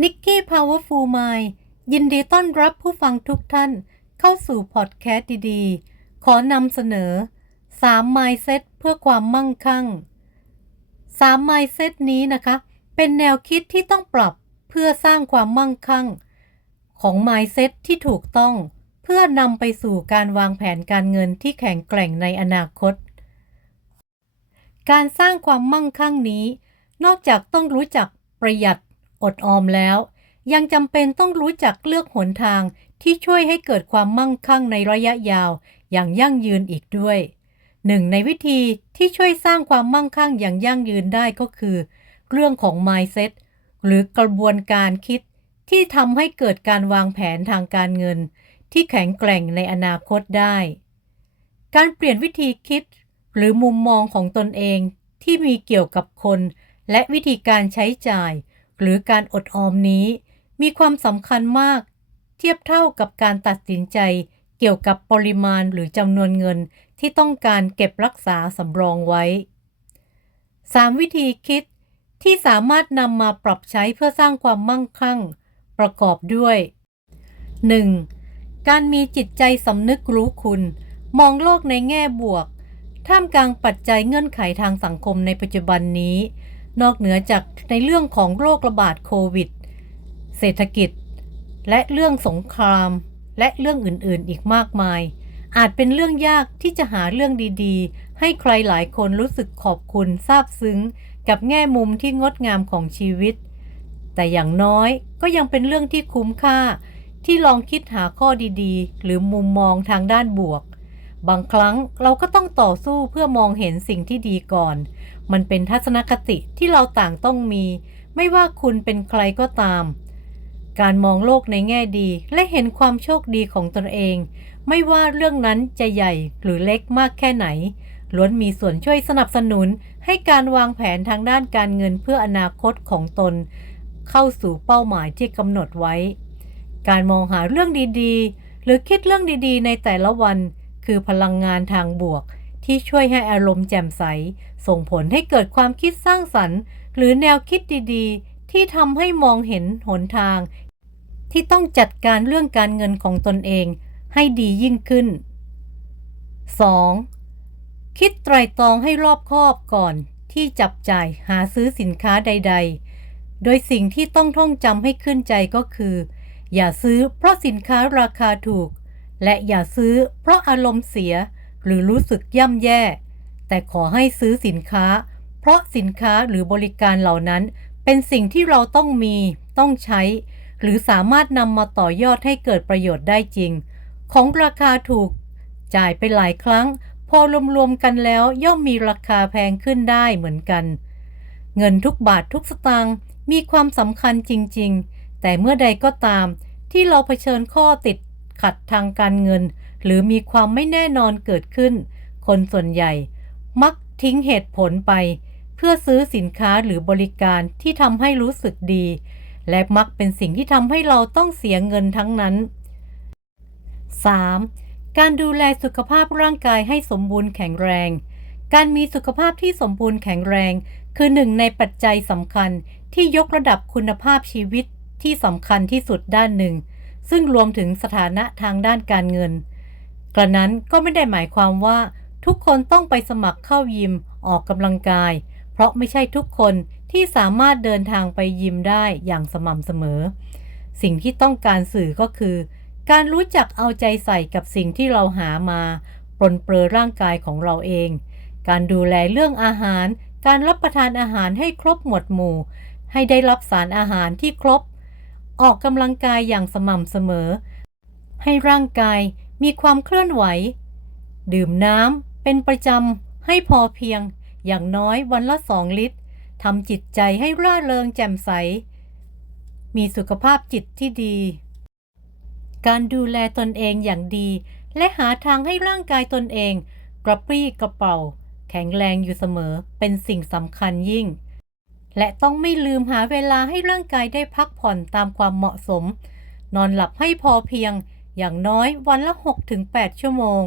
นิกกี้ Powerful Mind ยินดีต้อนรับผู้ฟังทุกท่านเข้าสู่พอดแคสต์ดีๆ ขอนำเสนอ 3 Mindset เพื่อความมั่งคั่ง 3 Mindset นี้นะคะ เป็นแนวคิดที่ต้องปรับเพื่อสร้างความมั่งคั่ง ของ Mindset ที่ถูกต้อง เพื่อนำไปสู่การวางแผนการเงินที่แข็งแกร่งในอนาคต การสร้างความมั่งคั่งนี้ นอกจากต้องรู้จักประหยัด อดออมแล้ว ยังจำเป็นต้องรู้จักเลือกหนทางที่ช่วยให้เกิดความมั่งคั่งในระยะยาว อย่างยั่งยืนอีกด้วยหนึ่งในวิธีที่ช่วยสร้างความมั่งคั่งอย่างยั่งยืนได้ก็คือ เรื่องของ mindset หรือกระบวนการคิดที่ทำให้เกิดการวางแผนทางการเงิน ที่แข็งแกร่งในอนาคตได้ การเปลี่ยนวิธีคิด หรือมุมมองของตนเองที่มีเกี่ยวกับคน และวิธีการใช้จ่าย หรือการอดออมนี้ มีความสำคัญมาก เทียบเท่ากับการตัดสินใจเกี่ยวกับปริมาณหรือจำนวนเงินที่ต้องการเก็บรักษาสำรองไว้ 3 วิธีคิดที่สามารถนำมาปรับใช้เพื่อสร้างความมั่งคั่ง ประกอบด้วย 1. การมีจิตใจสำนึกรู้คุณ มองโลกในแง่บวก ท่ามกลางปัจจัยเงื่อนไขทางสังคมในปัจจุบันนี้ นอกเหนือจากในเรื่องของโรคระบาดโควิด เศรษฐกิจ และเรื่องสงคราม และเรื่องอื่นๆ อีกมากมาย อาจเป็นเรื่องยากที่จะหาเรื่องดีๆ ให้ใครหลายคนรู้สึกขอบคุณซาบซึ้ง กับแง่มุมที่งดงามของชีวิต แต่อย่างน้อยก็ยังเป็นเรื่องที่คุ้มค่า ที่ลองคิดหาข้อดีๆ หรือมุมมองทางด้านบวก บางครั้งเราก็ต้องต่อสู้เพื่อมองเห็นสิ่งที่ดีก่อน มันเป็นทัศนคติที่เราต่างต้องมี ไม่ว่าคุณเป็นใครก็ตาม การมองโลกในแง่ดีและเห็นความโชคดีของตนเอง ไม่ว่าเรื่องนั้นจะใหญ่หรือเล็กมากแค่ไหน ล้วนมีส่วนช่วยสนับสนุนให้การวางแผนทางด้านการเงินเพื่ออนาคตของตน เข้าสู่เป้าหมายที่กำหนดไว้ การมองหาเรื่องดีๆ หรือคิดเรื่องดีๆ ในแต่ละวัน คือพลังงานทางบวก ที่ช่วยให้อารมณ์แจ่มใส ส่งผลให้เกิดความคิดสร้างสรรค์ หรือแนวคิดดีๆ ที่ทำให้มองเห็นหนทาง ที่ต้องจัดการเรื่องการเงินของตนเองให้ดียิ่งขึ้น 2. คิดไตรตรองให้รอบคอบก่อนที่จับจ่ายหาซื้อสินค้าใด ๆ โดยสิ่งที่ต้องท่องจำให้ขึ้นใจก็คือ อย่าซื้อเพราะสินค้าราคาถูก และอย่าซื้อเพราะอารมณ์เสีย หรือรู้สึกย่ำแย่ แต่ขอให้ซื้อสินค้า เพราะสินค้าหรือบริการเหล่านั้น เป็นสิ่งที่เราต้องมี ต้องใช้ หรือสามารถนำมาต่อยอดให้เกิดประโยชน์ได้จริง ของราคาถูก จ่ายไปหลายครั้ง พอรวมๆกันแล้วย่อมมีราคาแพงขึ้นได้เหมือนกัน เงินทุกบาททุกสตางค์มีความสำคัญจริง ๆ แต่เมื่อใดก็ตามที่เราเผชิญข้อติดขัดทางการเงิน หรือมีความไม่แน่นอนเกิดขึ้น คนส่วนใหญ่ มักทิ้งเหตุผลไป เพื่อซื้อสินค้าหรือบริการที่ทำให้รู้สึกดี และมักเป็นสิ่งที่ทำให้เราต้องเสียเงินทั้งนั้น 3. การดูแลสุขภาพร่างกายให้สมบูรณ์แข็งแรง การมีสุขภาพที่สมบูรณ์แข็งแรง คือหนึ่งในปัจจัยสำคัญที่ยกระดับคุณภาพชีวิตที่สำคัญที่สุดด้านหนึ่ง ซึ่งรวมถึงสถานะทางด้านการเงิน กระนั้นก็ไม่ได้หมายความว่า ทุกคนต้องไปสมัครเข้ายิมออกกำลังกาย เพราะไม่ใช่ทุกคนที่สามารถเดินทางไปยิมได้อย่างสม่ำเสมอ สิ่งที่ต้องการสื่อก็คือ การรู้จักเอาใจใส่กับสิ่งที่เราหามา ปรนเปรอร่างกายของเราเอง การดูแลเรื่องอาหาร การรับประทานอาหารให้ครบหมวดหมู่ ให้ได้รับสารอาหารที่ครบ ออกกำลังกายอย่างสม่ำเสมอ ให้ร่างกาย มีความเคลื่อนไหว ดื่มน้ำเป็นประจำให้พอเพียง อย่างน้อยวันละสองลิตรทำจิตใจให้ร่าเริงแจ่มใส มีสุขภาพจิตที่ดี การดูแลตนเองอย่างดี และหาทางให้ร่างกายตนเอง กระปรี้กระเป๋า แข็งแรงอยู่เสมอเป็นสิ่งสำคัญยิ่ง และต้องไม่ลืมหาเวลาให้ร่างกายได้พักผ่อนตามความเหมาะสม นอนหลับให้พอเพียง อย่างน้อยวันละ 6-8 ชั่วโมง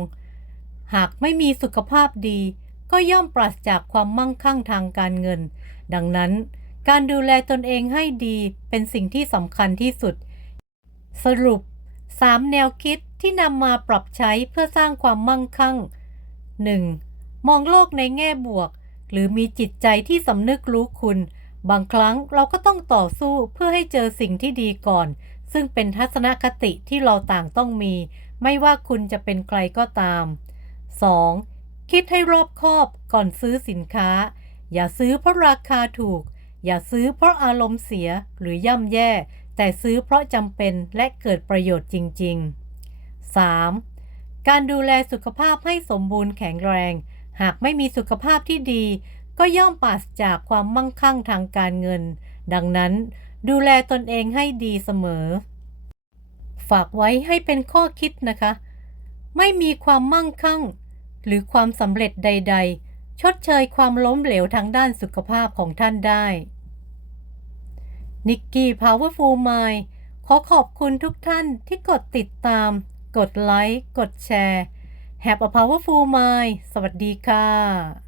หากไม่มีสุขภาพดี ก็ย่อมปราศจากความมั่งคั่งทางการเงิน ดังนั้น การดูแลตนเองให้ดีเป็นสิ่งที่สำคัญที่สุด สรุป 3 แนวคิดที่นำมาปรับใช้เพื่อสร้างความมั่งคั่ง 1. มองโลกในแง่บวก หรือมีจิตใจที่สำนึกรู้คุณ บางครั้งเราก็ต้องต่อสู้เพื่อให้เจอสิ่งที่ดีก่อน ซึ่งเป็นทัศนคติที่เราต่างต้องมี ไม่ว่าคุณจะเป็นใครก็ตาม 2. คิดให้รอบคอบก่อนซื้อสินค้า อย่าซื้อเพราะราคาถูก อย่าซื้อเพราะอารมณ์เสียหรือย่ำแย่ แต่ซื้อเพราะจำเป็นและเกิดประโยชน์จริง ๆ 3. การดูแลสุขภาพให้สมบูรณ์แข็งแรง หากไม่มีสุขภาพที่ดี ก็ย่อมปราศจากความมั่งคั่งทางการเงิน ดังนั้น ดูแลตนเองให้ดีเสมอ ฝากไว้ให้เป็นข้อคิดนะคะ ไม่มีความมั่งคั่ง หรือความสำเร็จใด ๆ ชดเชยความล้มเหลวทางด้านสุขภาพของท่านได้นิกกี้ Powerful Mind ขอขอบคุณทุกท่านที่กดติดตาม กดไลค์ กดแชร์ Have a Powerful Mind สวัสดีค่ะ